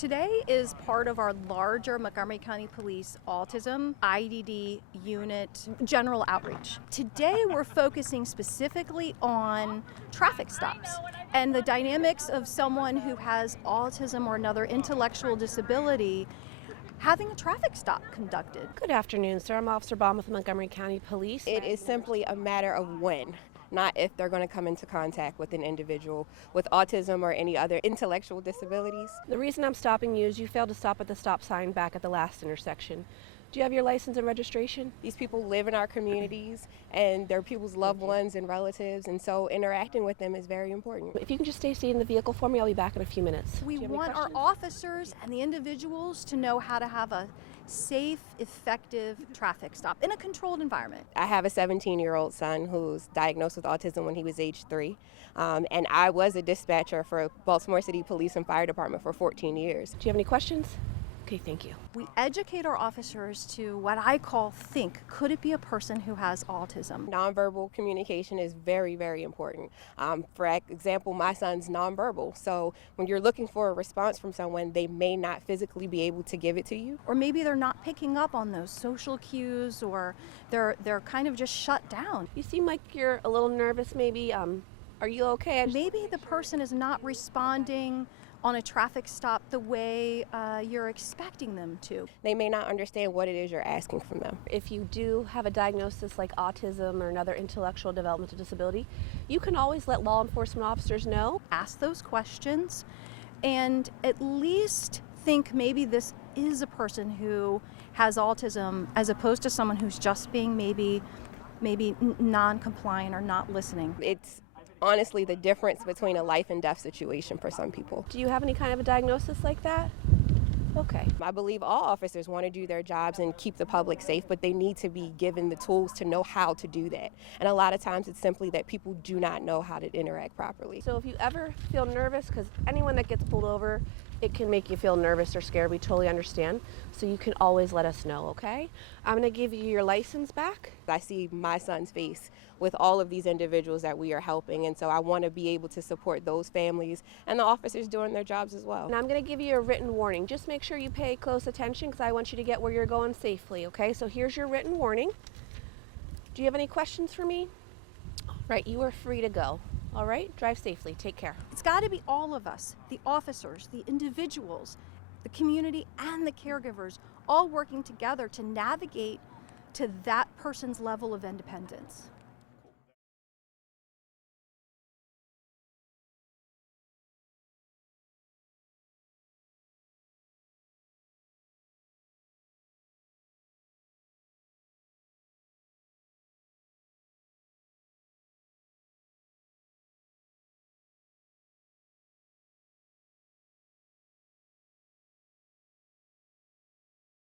Today is part of our larger Montgomery County Police Autism IDD Unit general outreach. Today we're focusing specifically on traffic stops and the dynamics of someone who has autism or another intellectual disability having a traffic stop conducted. Good afternoon, sir. I'm Officer Baum with Montgomery County Police. It is simply a matter of when, not if they're going to come into contact with an individual with autism or any other intellectual disabilities. The reason I'm stopping you is you failed to stop at the stop sign back at the last intersection. Do you have your license and registration? These people live in our communities and they're people's loved ones and relatives, and so interacting with them is very important. If you can just stay seated in the vehicle for me, I'll be back in a few minutes. We want our officers and the individuals to know how to have a safe, effective traffic stop in a controlled environment. I have a 17-year-old son who's diagnosed with autism when he was age 3, and I was a dispatcher for Baltimore City Police and Fire Department for 14 years. Do you have any questions? Okay, thank you. We educate our officers to what I call think. Could it be a person who has autism? Nonverbal communication is very, very important. For example, my son's nonverbal. So when you're looking for a response from someone, they may not physically be able to give it to you. Or maybe they're not picking up on those social cues, or they're kind of just shut down. You seem like you're a little nervous maybe. Are you okay? Maybe the person is not responding on a traffic stop the way you're expecting them to. They may not understand what it is you're asking from them. If you do have a diagnosis like autism or another intellectual developmental disability, you can always let law enforcement officers know. Ask those questions and at least think maybe this is a person who has autism as opposed to someone who's just being maybe non-compliant or not listening. It's honestly the difference between a life and death situation for some people. Do you have any kind of a diagnosis like that? Okay. I believe all officers want to do their jobs and keep the public safe, but they need to be given the tools to know how to do that. And a lot of times it's simply that people do not know how to interact properly. So if you ever feel nervous, because anyone that gets pulled over, it can make you feel nervous or scared. We totally understand. So you can always let us know, okay? I'm going to give you your license back. I see my son's face with all of these individuals that we are helping, and so I want to be able to support those families and the officers doing their jobs as well. And I'm going to give you a written warning. Just make sure you pay close attention because I want you to get where you're going safely, okay? So here's your written warning. Do you have any questions for me? Right, you are free to go. All right, drive safely. Take care. It's got to be all of us, the officers, the individuals, the community, and the caregivers, all working together to navigate to that person's level of independence.